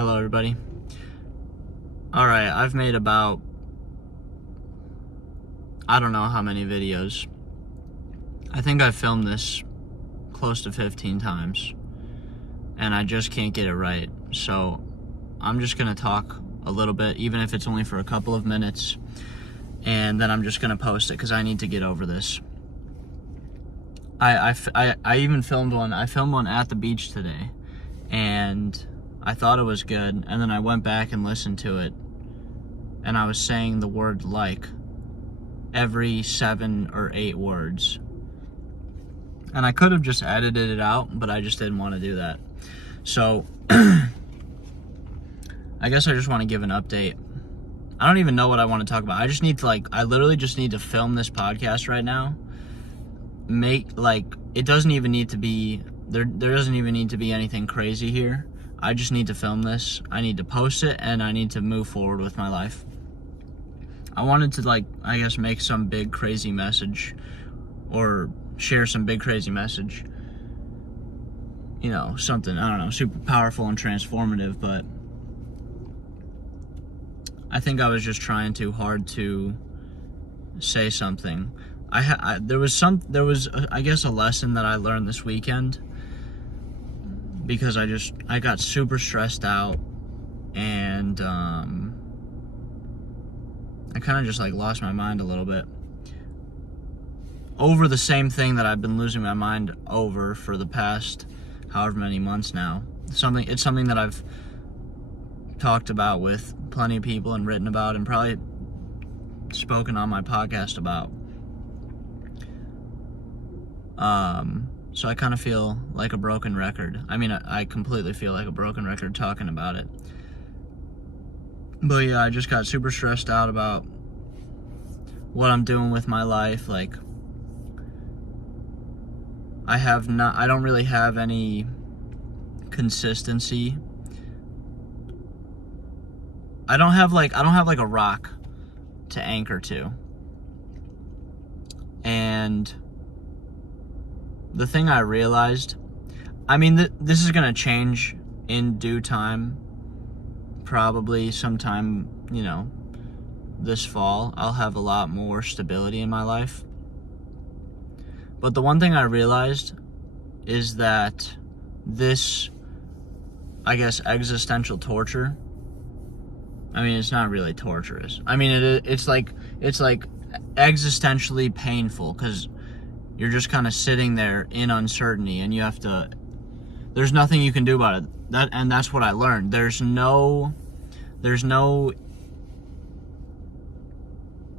Hello, everybody. Alright, I've made about, I don't know how many videos. I think I've filmed this close to 15 times, and I just can't get it right. So I'm just going to talk a little bit, even if it's only for a couple of minutes, and then I'm just going to post it because I need to get over this. I even filmed one. I filmed one at the beach today, and I thought it was good, and then I went back and listened to it, and I was saying the word like every 7 or 8 words. And I could have just edited it out, but I just didn't want to do that. So I guess I just want to give an update. I don't even know what I want to talk about. I just need to I literally just need to film this podcast right now. It doesn't even need to be, there doesn't even need to be anything crazy here. I just need to film this. I need to post it, and I need to move forward with my life. I wanted to I guess make some big crazy message, or share some big crazy message. You know, something, I don't know, super powerful and transformative, but I think I was just trying too hard to say something. There was I guess a lesson that I learned this weekend, because I got super stressed out, and I kind of just lost my mind a little bit over the same thing that I've been losing my mind over for the past however many months now. It's something that I've talked about with plenty of people and written about and probably spoken on my podcast about. So I kind of feel like a broken record. I mean, I completely feel like a broken record talking about it. But yeah, I just got super stressed out about what I'm doing with my life. I don't really have any consistency. I don't have a rock to anchor to. And the thing I realized, I mean, this is going to change in due time. Probably sometime, this fall, I'll have a lot more stability in my life. But the one thing I realized is that this, I guess, existential torture, I mean, it's not really torturous. I mean, it's like existentially painful, because you're just kind of sitting there in uncertainty, and there's nothing you can do about it. That's what I learned. There's no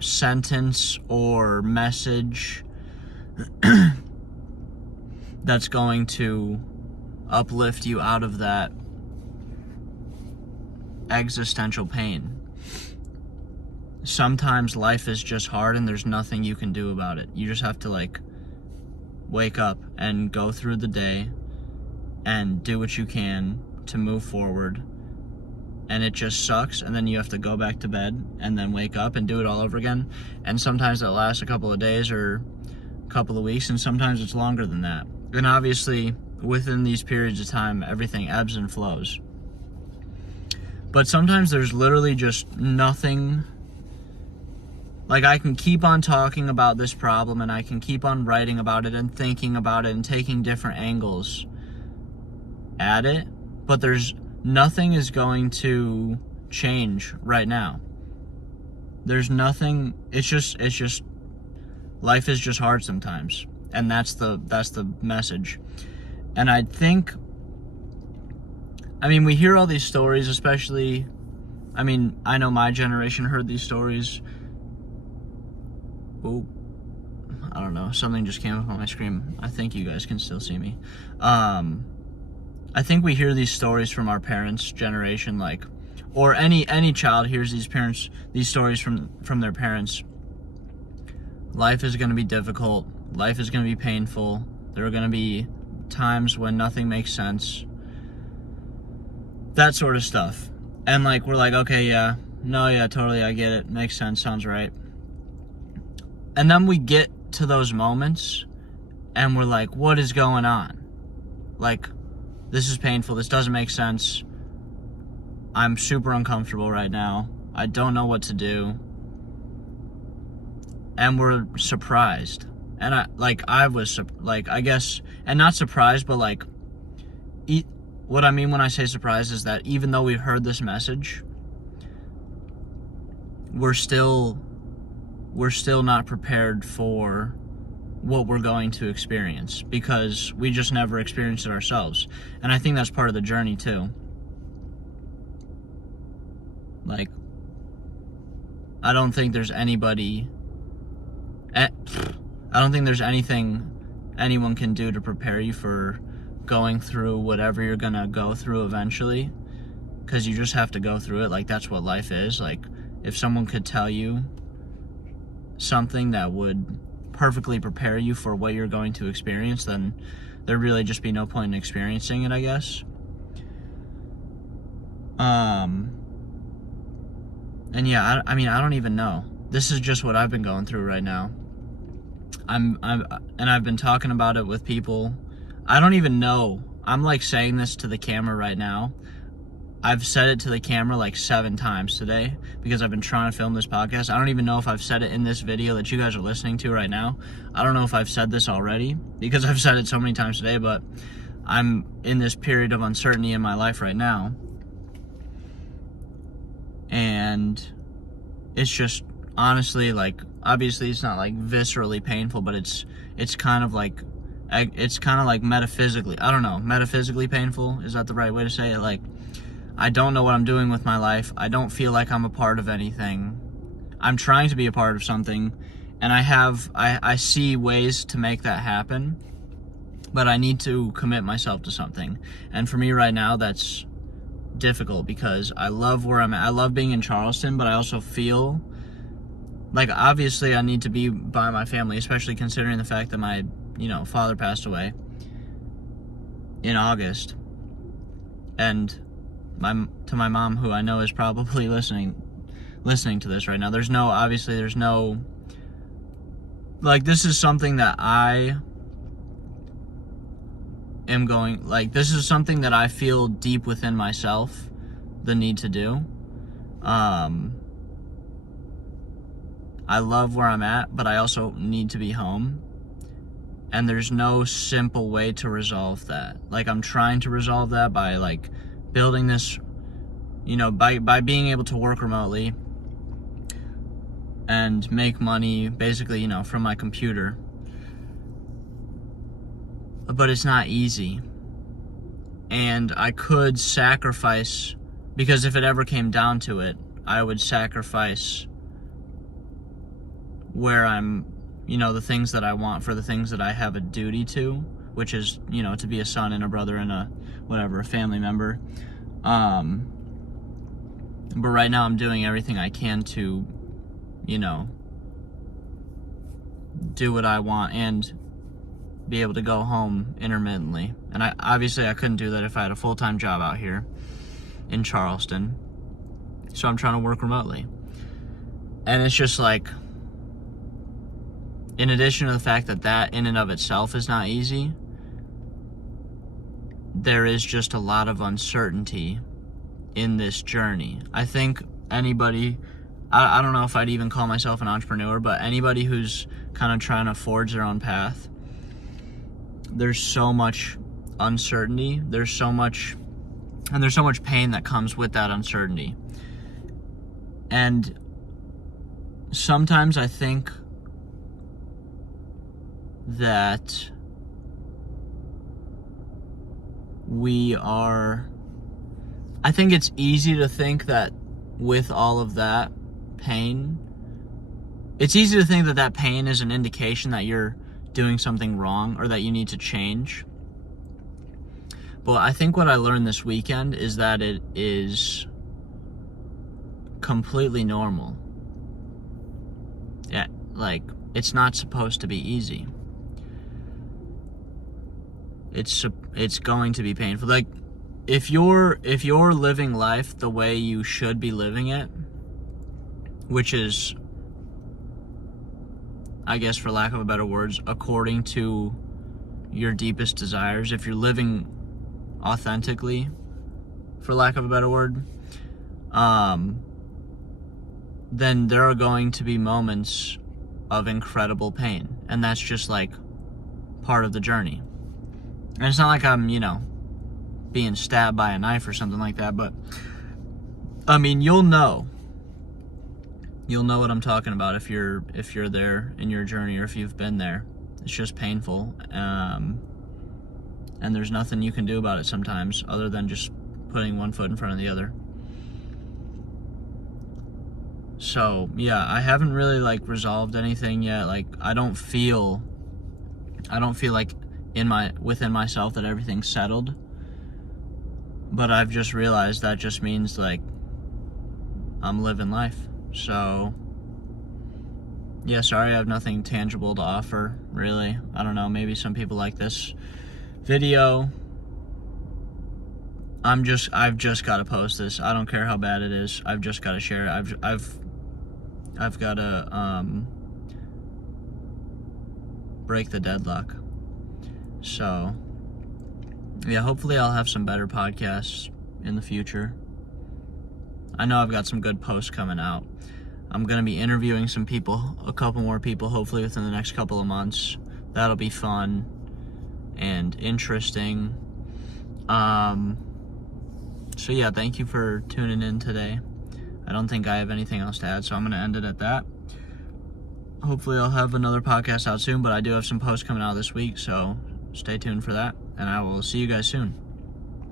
sentence or message that's going to uplift you out of that existential pain. Sometimes life is just hard, and there's nothing you can do about it. You just have to wake up and go through the day and do what you can to move forward. And it just sucks, and then you have to go back to bed and then wake up and do it all over again. And sometimes that lasts a couple of days or a couple of weeks, and sometimes it's longer than that. And obviously, within these periods of time, everything ebbs and flows. But sometimes there's literally just nothing. I can keep on talking about this problem, and I can keep on writing about it and thinking about it and taking different angles at it, but nothing is going to change right now. There's nothing. It's just life is just hard sometimes, and that's the message. And I think, we hear all these stories, especially, I know my generation heard these stories. Oh, I don't know. Something just came up on my screen. I think you guys can still see me. I think we hear these stories from our parents' generation, or any child hears these stories from their parents. Life is going to be difficult. Life is going to be painful. There are going to be times when nothing makes sense. That sort of stuff. And we're okay, yeah. No, yeah, totally, I get it. Makes sense, sounds right. And then we get to those moments, and we're like, what is going on? This is painful, this doesn't make sense. I'm super uncomfortable right now. I don't know what to do. And we're surprised. And I was, like, I guess, and not surprised, but like, what I mean when I say surprised is that even though we've heard this message, we're still not prepared for what we're going to experience, because we just never experienced it ourselves. And I think that's part of the journey too. Like, I don't think there's anything anyone can do to prepare you for going through whatever you're gonna go through eventually, because you just have to go through it. Like, that's what life is. Like, if someone could tell you something that would perfectly prepare you for what you're going to experience, then there'd really just be no point in experiencing it, I guess. And yeah, I mean, I don't even know. This is just what I've been going through right now. I've been talking about it with people. I don't even know. I'm like saying this to the camera right now. I've said it to the camera like 7 times today because I've been trying to film this podcast. I don't even know if I've said it in this video that you guys are listening to right now. I don't know if I've said this already because I've said it so many times today, but I'm in this period of uncertainty in my life right now. And it's just, honestly, like, obviously it's not like viscerally painful, but it's kind of like metaphysically, I don't know, metaphysically painful. Is that the right way to say it? Like, I don't know what I'm doing with my life. I don't feel like I'm a part of anything. I'm trying to be a part of something, and I see ways to make that happen, but I need to commit myself to something. And for me right now, that's difficult because I love where I'm at. I love being in Charleston, but I also feel like, obviously I need to be by my family, especially considering the fact that my, father passed away in August. And to my mom, who I know is probably listening to this right now, there's no, like, this is something that I am going, like, this is something that I feel deep within myself the need to do. I love where I'm at, but I also need to be home. And there's no simple way to resolve that. Like, I'm trying to resolve that by, like, building this, by being able to work remotely and make money, basically, from my computer. But it's not easy. And I could sacrifice, because if it ever came down to it, I would sacrifice where I'm, the things that I want for the things that I have a duty to, which is, to be a son and a brother and a family member. But right now I'm doing everything I can to, do what I want and be able to go home intermittently. And I couldn't do that if I had a full-time job out here in Charleston. So I'm trying to work remotely. And it's just like, in addition to the fact that in and of itself is not easy, there is just a lot of uncertainty in this journey. I think anybody, I don't know if I'd even call myself an entrepreneur, but anybody who's kind of trying to forge their own path, there's so much uncertainty, there's so much pain that comes with that uncertainty. And sometimes I think that I think it's easy to think that with all of that pain, it's easy to think that pain is an indication that you're doing something wrong or that you need to change. But I think what I learned this weekend is that it is completely normal. Yeah, like, it's not supposed to be easy. It's going to be painful. Like, if you're living life the way you should be living it, which is, I guess, for lack of a better words, according to your deepest desires, if you're living authentically, for lack of a better word, then there are going to be moments of incredible pain. And that's just like part of the journey. And it's not like I'm, being stabbed by a knife or something like that, but I mean, you'll know what I'm talking about if you're there in your journey, or if you've been there. It's just painful, and there's nothing you can do about it sometimes other than just putting one foot in front of the other. So yeah, I haven't really like resolved anything yet. Like I don't feel like within myself that everything's settled. But I've just realized that just means like I'm living life. So yeah, sorry I have nothing tangible to offer, really. I don't know, maybe some people like this video. I've just got to post this. I don't care how bad it is. I've just got to share it. I've got to break the deadlock. So yeah, hopefully I'll have some better podcasts in the future. I know I've got some good posts coming out. I'm going to be interviewing some people, a couple more people, hopefully within the next couple of months. That'll be fun and interesting. So yeah, thank you for tuning in today. I don't think I have anything else to add, so I'm going to end it at that. Hopefully I'll have another podcast out soon, but I do have some posts coming out this week, so stay tuned for that, and I will see you guys soon.